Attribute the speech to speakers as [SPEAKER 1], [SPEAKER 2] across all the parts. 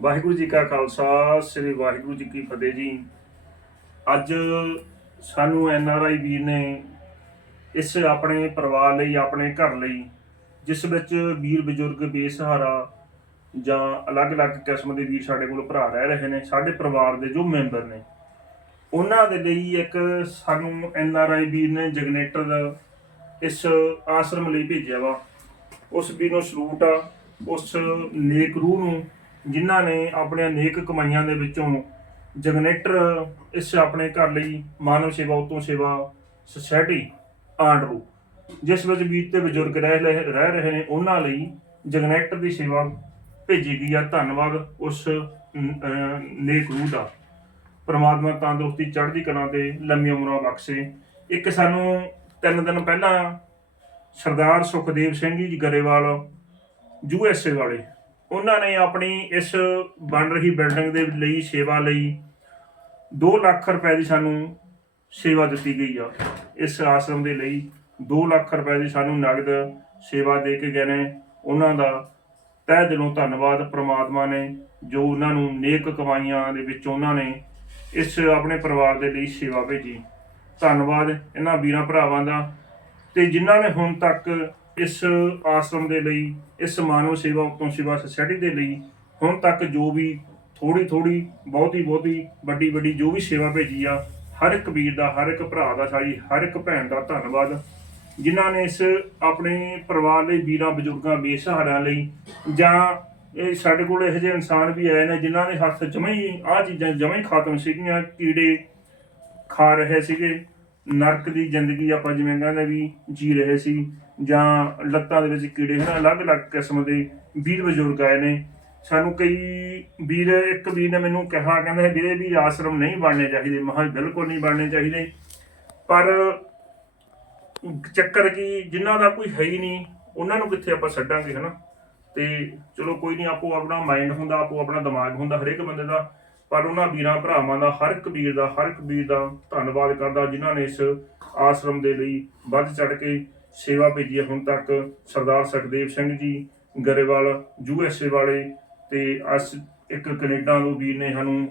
[SPEAKER 1] ਵਾਹਿਗੁਰੂ ਜੀ ਕਾ ਖਾਲਸਾ, ਸ੍ਰੀ ਵਾਹਿਗੁਰੂ ਜੀ ਕੀ ਫਤਿਹ ਜੀ। ਅੱਜ ਸਾਨੂੰ ਐਨ ਆਰ ਆਈ ਵੀਰ ਨੇ ਇਸ ਆਪਣੇ ਪਰਿਵਾਰ ਲਈ, ਆਪਣੇ ਘਰ ਲਈ, ਜਿਸ ਵਿੱਚ ਵੀਰ ਬਜ਼ੁਰਗ ਬੇਸਹਾਰਾ ਜਾਂ ਅਲੱਗ-ਅਲੱਗ ਕਿਸਮ ਦੇ ਵੀਰ ਸਾਡੇ ਕੋਲ ਭਰਾ ਰਹਿ ਰਹੇ ਨੇ, ਸਾਡੇ ਪਰਿਵਾਰ ਦੇ ਜੋ ਮੈਂਬਰ ਨੇ, ਉਹਨਾਂ ਦੇ ਲਈ ਇੱਕ ਸਾਨੂੰ ਐਨ ਆਰ ਆਈ ਵੀਰ ਨੇ ਜਗਨੇਟਰ ਦਾ ਇਸ ਆਸ਼ਰਮ ਲਈ ਭੇਜਿਆ ਵਾ। ਉਸ ਵੀਰ ਨੂੰ ਸਲੂਟ ਆ, ਉਸ ਨੇਕ ਰੂਹ ਨੂੰ ਜਿਨ੍ਹਾਂ ਨੇ ਆਪਣੀਆਂ ਨੇਕ ਕਮਾਈਆਂ ਦੇ ਵਿੱਚੋਂ ਜਗਨੇਟਰ ਇਸ ਆਪਣੇ ਘਰ ਲਈ ਮਾਨਵ ਸੇਵਾ, ਉਤੋਂ ਸੇਵਾ ਸੁਸਾਇਟੀ ਆਂਡਰੂ ਜਿਸ ਵਿੱਚ ਵੀਰ ਤੇ ਬਜ਼ੁਰਗ ਰਹਿ ਰਹੇ ਰਹਿ ਰਹੇ ਨੇ, ਉਹਨਾਂ ਲਈ ਜਗਨੇਟਰ ਦੀ ਸੇਵਾ ਭੇਜੀ ਗਈ ਆ। ਧੰਨਵਾਦ ਉਸ ਨੇਕ ਰੂਹ ਦਾ। ਪ੍ਰਮਾਤਮਾ ਤੰਦਰੁਸਤੀ ਚੜ੍ਹਦੀ ਕਲਾ ਤੇ ਲੰਮੀ ਉਮਰਾਂ ਬਖਸ਼ੇ। ਇੱਕ ਸਾਨੂੰ ਤਿੰਨ ਦਿਨ ਪਹਿਲਾਂ ਸਰਦਾਰ Sukhdev Singh ji Grewal, U S A ਵਾਲੇ ਉਹਨਾਂ ਨੇ ਆਪਣੀ ਇਸ ਬਣ ਰਹੀ ਬਿਲਡਿੰਗ ਦੇ ਲਈ ਸੇਵਾ ਲਈ 2 ਲੱਖ ਰੁਪਏ ਦੀ ਸਾਨੂੰ ਸੇਵਾ ਦਿੱਤੀ ਗਈ ਆ। ਇਸ ਆਸ਼ਰਮ ਦੇ ਲਈ 2 ਲੱਖ ਰੁਪਏ ਦੀ ਸਾਨੂੰ ਨਗਦ ਸੇਵਾ ਦੇ ਕੇ ਗਏ ਨੇ। ਉਹਨਾਂ ਦਾ ਤਹਿ ਦਿਲੋਂ ਧੰਨਵਾਦ ਪ੍ਰਮਾਤਮਾ ਨੇ, ਜੋ ਉਹਨਾਂ ਨੂੰ ਨੇਕ ਕਮਾਈਆਂ ਦੇ ਵਿੱਚ ਉਹਨਾਂ ਨੇ ਇਸ ਆਪਣੇ ਪਰਿਵਾਰ ਦੇ ਲਈ ਸੇਵਾ ਭੇਜੀ। ਧੰਨਵਾਦ ਇਹਨਾਂ ਵੀਰਾਂ ਭਰਾਵਾਂ ਦਾ। ਤੇ ਜਿਨ੍ਹਾਂ ਨੇ ਹੁਣ ਤੱਕ ਇਸ ਆਸ਼ਰਮ ਦੇ ਲਈ, ਇਸ ਮਾਨਵ ਸੇਵਾ ਉਤੋਂ ਸੇਵਾ ਸੁਸਾਇਟੀ ਦੇ ਲਈ, ਹੁਣ ਤੱਕ ਜੋ ਵੀ ਥੋੜੀ ਥੋੜੀ ਬਹੁਤੀ ਬਹੁਤੀ, ਵੱਡੀ ਵੱਡੀ ਜੋ ਵੀ ਸੇਵਾ ਭੇਜੀ ਆ, ਹਰ ਇੱਕ ਵੀਰ ਦਾ, ਹਰ ਇੱਕ ਭਰਾ ਦਾ ਸਾਡੀ ਹਰ ਇੱਕ ਭੈਣ ਦਾ ਧੰਨਵਾਦ। ਜਿਨ੍ਹਾਂ ਨੇ ਇਸ ਆਪਣੇ ਪਰਿਵਾਰ ਲਈ, ਵੀਰਾਂ, ਬਜ਼ੁਰਗਾਂ, ਬੇਸਹਾਰਿਆਂ ਲਈ, ਜਾਂ ਇਹ ਸਾਡੇ ਕੋਲ ਇਹੋ ਜਿਹੇ ਇਨਸਾਨ ਵੀ ਆਏ ਨੇ, ਜਿਨ੍ਹਾਂ ਦੇ ਹੱਥ ਜਮਾਂ ਹੀ ਆਹ ਚੀਜ਼ਾਂ ਜਮਾਂ ਹੀ ਖਤਮ ਸੀਗੀਆਂ, ਕੀੜੇ ਖਾ ਰਹੇ ਸੀਗੇ। ਨਰਕ ਦੀ ਜ਼ਿੰਦਗੀ ਆਪਾਂ ਜਿਵੇਂ ਕਹਿੰਦੇ ਵੀ ਜੀ ਰਹੇ ਸੀ ਜਾਂ ਲੱਤਾਂ ਦੇ ਵਿੱਚ ਕੀੜੇ ਹਨ, ਅਲੱਗ-ਅਲੱਗ ਕਿਸਮ ਦੇ ਵੀਰ ਬਜ਼ੁਰਗ ਆਏ ਨੇ। ਸਾਨੂੰ ਕਈ ਵੀਰ, ਇੱਕ ਵੀਰ ਨੇ ਮੈਨੂੰ ਕਿਹਾ, ਕਹਿੰਦਾ ਵੀਰੇ ਵੀ ਆਸ਼ਰਮ ਨਹੀਂ ਬਣਨੇ ਚਾਹੀਦੇ। ਮੈਂ ਬਿਲਕੁਲ ਨਹੀਂ ਬਣਨੇ ਚਾਹੀਦੇ। ਪਰ ਚੱਕਰ ਕੀ, ਜਿਨ੍ਹਾਂ ਦਾ ਕੋਈ ਹੈ ਹੀ ਨਹੀਂ, ਉਹਨਾਂ ਨੂੰ ਕਿੱਥੇ ਆਪਾਂ ਛੱਡਾਂਗੇ ਹਨਾ? ਤੇ ਚਲੋ ਕੋਈ ਨਹੀਂ, ਆਪੋ ਆਪਣਾ ਮਾਈਂਡ ਹੁੰਦਾ, ਆਪੋ ਆਪਣਾ ਦਿਮਾਗ ਹੁੰਦਾ, ਹਰੇਕ ਬੰਦੇ ਦਾ। ਪਰ ਉਹਨਾਂ ਵੀਰਾਂ ਭਰਾਵਾਂ ਦਾ ਹਰ ਇੱਕ ਵੀਰ ਦਾ ਹਰ ਇੱਕ ਵੀਰ ਦਾ ਧੰਨਵਾਦ ਕਰਦਾ ਜਿਨ੍ਹਾਂ ਨੇ ਇਸ ਆਸ਼ਰਮ ਦੇ ਲਈ ਵੱਧ ਚੜ ਕੇ ਸੇਵਾ ਭੇਜੀ ਹੈ। ਹੁਣ ਤੱਕ ਸਰਦਾਰ Sukhdev Singh ji Grewal U S A ਵਾਲੇ ਤੇ ਅਸ ਇੱਕ ਕੈਨੇਡਾ ਤੋਂ ਵੀਰ ਨੇ ਸਾਨੂੰ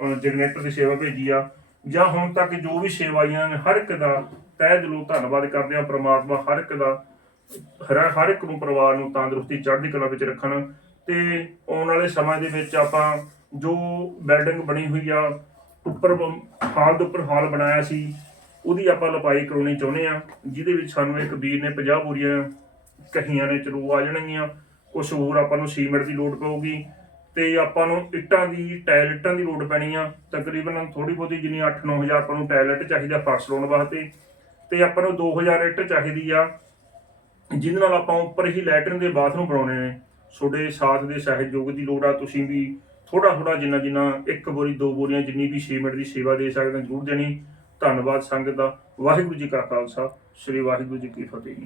[SPEAKER 1] ਅਹ, ਜਗਨੇਟਰ ਦੀ ਸੇਵਾ ਭੇਜੀ ਆ। ਜਾਂ ਹੁਣ ਤੱਕ ਜੋ ਵੀ ਸੇਵਾਈਆਂ ਨੇ ਹਰ ਇੱਕ ਦਾ ਤਹਿ ਦਿਲੋਂ ਧੰਨਵਾਦ ਕਰਦੇ ਆ। ਪ੍ਰਮਾਤਮਾ ਹਰ ਇੱਕ ਦਾ ਹਰ ਹਰ ਇੱਕ ਨੂੰ ਪਰਿਵਾਰ ਨੂੰ ਤੰਦਰੁਸਤੀ ਚੜ੍ਹਦੀ ਕਲਾ ਵਿੱਚ ਰੱਖਣ ਤੇ ਆਉਣ ਵਾਲੇ ਸਮੇਂ ਦੇ ਵਿੱਚ ਆਪਾਂ ਜੋ ਬਿਲਡਿੰਗ ਬਣੀ ਹੋਈ ਆ, ਉੱਪਰ ਹਾਲ ਦੇ ਉੱਪਰ ਹਾਲ ਬਣਾਇਆ ਸੀ, ਉਹਦੀ ਆਪਾਂ ਲਪਾਈ ਕਰਾਉਣੀ ਚਾਹੁੰਦੇ ਆ, ਜਿਹਦੇ ਵਿੱਚ ਸਾਨੂੰ ਇੱਕ ਵੀਰ ਨੇ 50 ਬੋਰੀਆਂ ਕਹੀਆਂ ਨੇ, ਚਲੋ ਆ ਜਾਣਗੀਆਂ ਕੁਝ ਹੋਰ ਆਪਾਂ ਨੂੰ ਸੀਮੈਂਟ ਦੀ ਲੋੜ ਪਊਗੀ, ਤੇ ਆਪਾਂ ਨੂੰ ਇੱਟਾਂ ਦੀ, ਟਾਇਲ ਇੱਟਾਂ ਦੀ ਲੋੜ ਪੈਣੀ ਆ, ਤਕਰੀਬਨ ਥੋੜੀ ਬਹੁਤੀ ਜਿੰਨੀ 8-9000 ਆਪਾਂ ਨੂੰ ਟਾਇਲ ਇੱਟ ਚਾਹੀਦਾ ਫਰਸ਼ ਲਾਉਣ ਵਾਸਤੇ, ਤੇ ਆਪਾਂ ਨੂੰ 2000 ਇੱਟ ਚਾਹੀਦੀ ਆ, ਜਿਹਦੇ ਨਾਲ ਆਪਾਂ ਉੱਪਰ ਹੀ ਲੈਟਰਨ ਦੇ ਬਾਥਰੂਮ ਬਣਾਉਣੇ ਨੇ, ਤੁਹਾਡੇ ਸਾਥ ਦੇ ਸਹਿਯੋਗ ਦੀ ਲੋੜ ਆ, ਤੁਸੀਂ ਵੀ ਥੋੜਾ ਥੋੜਾ ਜਿੰਨਾ ਜਿੰਨਾ ਇੱਕ ਬੋਰੀ ਦੋ ਬੋਰੀਆਂ ਜਿੰਨੀ ਵੀ ਸੀਮੈਂਟ ਦੀ ਸੇਵਾ ਦੇ ਸਕਦੇ ਹੋ, ਜ਼ਰੂਰ ਦੇਣੀ। ਧੰਨਵਾਦ ਸੰਗਤ ਦਾ। ਵਾਹਿਗੁਰੂ ਜੀ ਕਾ ਖਾਲਸਾ। ਸ੍ਰੀ ਵਾਹਿਗੁਰੂ ਜੀ ਕੀ ਫਤਿਹ